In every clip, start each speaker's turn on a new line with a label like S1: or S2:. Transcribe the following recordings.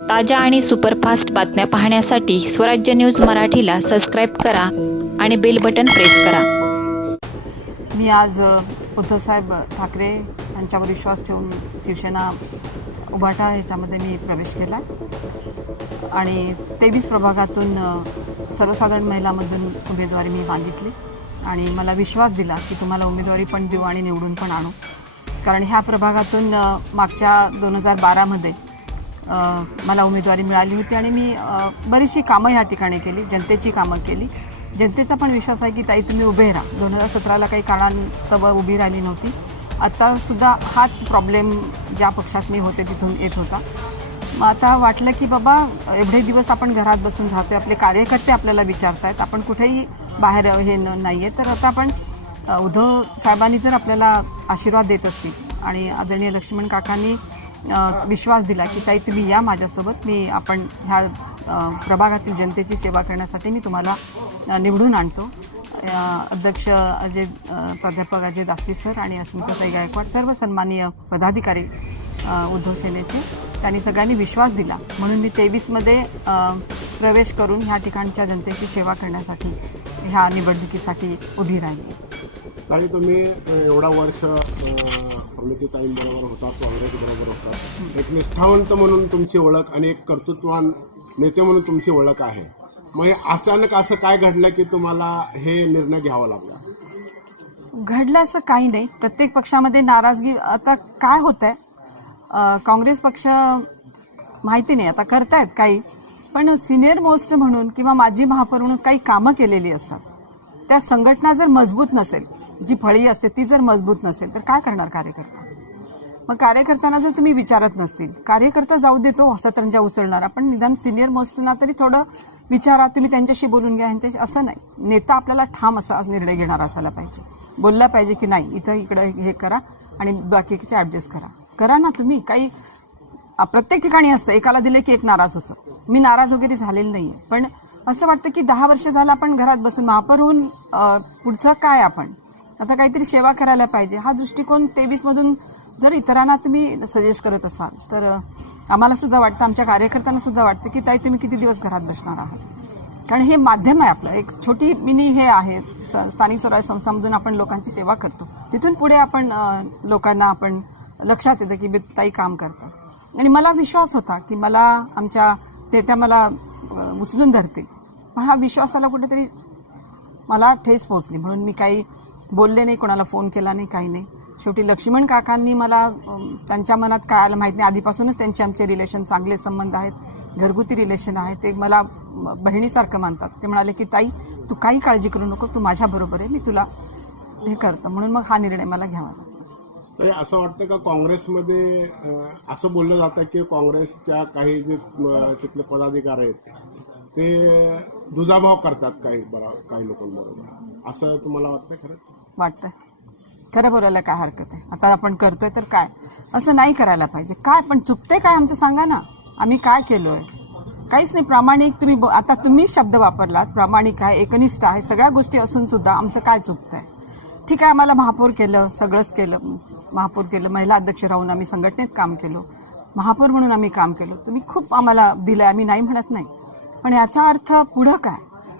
S1: ताज्या आणि सुपरफास्ट बातम्या पाहण्यासाठी स्वराज्य न्यूज मराठीला सबस्क्राईब करा आणि बेल बटन प्रेस करा.
S2: मी आज उद्धवसाहेब ठाकरे यांच्यावर विश्वास ठेवून शिवसेना उभाटा ह्याच्यामध्ये मी प्रवेश केला. आणि तेवीस प्रभागातून सर्वसाधारण महिलामधून उमेदवारी मी मागितली. आणि मला विश्वास दिला की तुम्हाला उमेदवारी पण देऊ आणि निवडून पण आणू. कारण ह्या प्रभागातून मागच्या दोन हजार बारामध्ये मला उमेदवारी मिळाली होती आणि मी बरीचशी कामं ह्या ठिकाणी केली जनतेची कामं केली. जनतेचा पण विश्वास आहे की ताई तुम्ही उभे राहा. दोन हजार सतराला काही कारणास्तव उभी राहिली नव्हती. आत्तासुद्धा हाच प्रॉब्लेम ज्या पक्षात मी होते तिथून येत होता. मग आता वाटलं की बाबा एवढे दिवस आपण घरात बसून राहतोय आपले कार्यकर्ते आपल्याला विचारतायत आपण कुठेही बाहेर हे नाही आहे तर आता आपण उद्धव साहेबांनी जर आपल्याला आशीर्वाद देत असतील आणि आदरणीय लक्ष्मण काकांनी विश्वास दिला की ताई तुम्ही या माझ्यासोबत. मी आपण ह्या प्रभागातील जनतेची सेवा करण्यासाठी मी तुम्हाला निवडून आणतो. अध्यक्ष अजय प्राध्यापक अजय दासी सर आणि अस्मिताताई गायकवाड सर्व सन्माननीय पदाधिकारी उद्धव सेनेचे त्यांनी सगळ्यांनी विश्वास दिला. म्हणून मी तेवीसमध्ये प्रवेश करून ह्या ठिकाणच्या जनतेची सेवा करण्यासाठी ह्या निवडणुकीसाठी उभी राहिली
S3: तुम्ही एवढा वर्ष ताईंबरोबर होता काँग्रेस बरोबर होता. एक निष्ठावंत म्हणून तुमची ओळख आणि एक कर्तृत्वान नेते म्हणून तुमची ओळख आहे. मग अचानक असं काय घडलं की तुम्हाला हे निर्णय घ्यावा लागला?
S2: घडलं असं काही नाही. प्रत्येक पक्षामध्ये नाराजगी आता काय होत आहे काँग्रेस पक्ष माहिती नाही आता करतायत काही. पण सिनियर मोस्ट म्हणून किंवा माजी महापौर म्हणून काही कामं केलेली असतात. त्या संघटना जर मजबूत नसेल जी फळी असते ती जर मजबूत नसेल तर काय करणार कार्यकर्ता? मग कार्यकर्त्यांना जर तुम्ही विचारत नसतील कार्यकर्ता जाऊ देतो सतरंजा उचलणार. पण निदान सिनियर मोस्टना तरी थोडं विचारा तुम्ही त्यांच्याशी बोलून घ्या ह्यांच्याशी. असं नाही. नेता आपल्याला ठाम असा निर्णय घेणार असायला पाहिजे. बोलला पाहिजे की नाही इथं इकडं हे करा आणि बाकीचे ॲडजस्ट करा. करा ना तुम्ही. काही प्रत्येक ठिकाणी असतं. एकाला दिलं की एक नाराज होतं. मी नाराज वगैरे झालेलं नाही आहे पण असं वाटतं की दहा वर्ष झालं आपण घरात बसून महापौर होऊन पुढचं काय आपण? आता काहीतरी सेवा करायला पाहिजे. हा दृष्टिकोन तेवीसमधून जर इतरांना तुम्ही सजेस्ट करत असाल तर आम्हाला सुद्धा वाटतं आमच्या कार्यकर्त्यांना सुद्धा वाटतं की ताई तुम्ही किती दिवस घरात बसणार आहात? कारण हे माध्यम आहे आपलं. एक छोटी मिनी हे आहे. स- स्थानिक स्वराज्य संस्थांमधून आपण लोकांची सेवा करतो. तिथून पुढे आपण लोकांना आपण लक्षात येतं की बे- ताई काम करतात. आणि मला विश्वास होता की मला आमच्या नेत्या मला उचलून धरतील. पण हा विश्वासाला कुठेतरी मला ठेच पोचली म्हणून मी काही बोलले नाही कोणाला फोन केला नाही काही नाही. शेवटी लक्ष्मण काकांनी मला त्यांच्या मनात काय आलं माहीत नाही. आधीपासूनच त्यांचे आमचे रिलेशन चांगले संबंध आहेत घरगुती रिलेशन आहे ते मला बहिणीसारखं मानतात. ते म्हणाले की ताई तू काही काळजी करू नको तू माझ्याबरोबर आहे मी तुला हे करतं. म्हणून मग हा निर्णय मला घ्यावा लागला.
S3: तर असं वाटतं का काँग्रेसमध्ये असं बोललं जातं की काँग्रेसच्या काही जे तिथले पदाधिकारी आहेत ते दुजाभाव करतात काही बरा काही लोकांबरोबर? असं तुम्हाला वाटतं खरं?
S2: वाटतं खरं बोलायला काय हरकत आहे? आता आपण करतोय तर काय? असं नाही करायला पाहिजे. काय? पण चुकते काय आमचं सांगा ना. आम्ही काय केलो आहे काहीच नाही. प्रामाणिक तुम्ही ब- आता तुम्हीच शब्द वापरलात. प्रामाणिक आहे एकनिष्ठ आहे. सगळ्या गोष्टी असून सुद्धा आमचं काय चुकतं आहे ठीक आहे आम्हाला महापौर केलं सगळंच केलं. महापौर केलं महिला अध्यक्ष राहून आम्ही संघटनेत काम केलो. महापौर म्हणून आम्ही काम केलो. तुम्ही खूप आम्हाला दिलं आम्ही नाही म्हणत नाही. पण याचा अर्थ पुढं काय?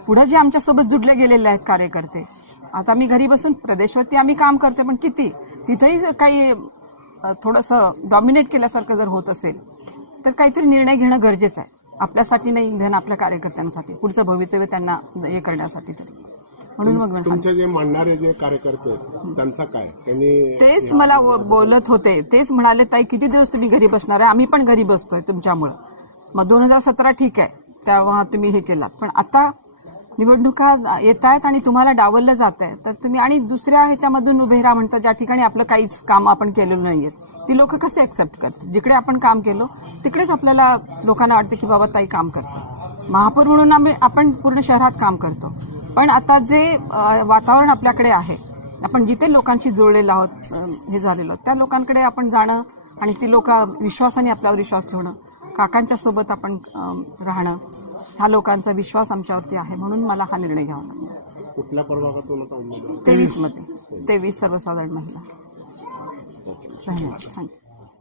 S2: पुढं जे आमच्यासोबत जुडले गेलेले आहेत कार्यकर्ते आता मी घरी बसून प्रदेशवरती आम्ही काम करतोय पण किती? तिथेही काही थोडंसं डॉमिनेट केल्यासारखं जर होत असेल तर काहीतरी निर्णय घेणं गरजेचं आहे. आपल्यासाठी नाही धन आपल्या कार्यकर्त्यांसाठी पुढचं भवितव्य त्यांना हे करण्यासाठी तरी. म्हणून मग
S3: तुमचे जे मानणारे जे कार्यकर्ते त्यांचा काय? त्यांनी
S2: तेच मला बोलत होते. तेच म्हणाले ताई किती दिवस तुम्ही घरी बसणार आहे? आम्ही पण घरी बसतोय तुमच्यामुळं. मग दोन हजार सतरा ठीक आहे तेव्हा तुम्ही हे केलात. पण आता निवडणुका येत आहेत आणि तुम्हाला डावललं जात आहे तर तुम्ही आणि दुसऱ्या ह्याच्यामधून उभे राहा म्हणतात ज्या ठिकाणी आपलं काहीच काम आपण केलेलं नाहीये. ती लोक कसे ऍक्सेप्ट करतात? जिकडे आपण काम केलो तिकडेच आपल्याला लोकांना वाटतं की बाबा ताई काम करतात. महापौर म्हणून आम्ही आपण पूर्ण शहरात काम करतो. पण आता जे वातावरण आपल्याकडे आहे आपण जिथे लोकांशी जुळलेलो आहोत हे झालेलो आहोत, त्या लोकांकडे आपण जाणं आणि ती लोक विश्वासाने आपल्यावर विश्वास ठेवणं काकांच्या सोबत आपण राहणं ह्या लोकांचा विश्वास आमच्यावरती आहे म्हणून मला हा निर्णय घ्यावा लागला.
S3: कुठल्या प्रभागातून
S2: तेवीसमध्ये तेवीस सर्वसाधारण महिला. धन्यवाद. थँक्यू.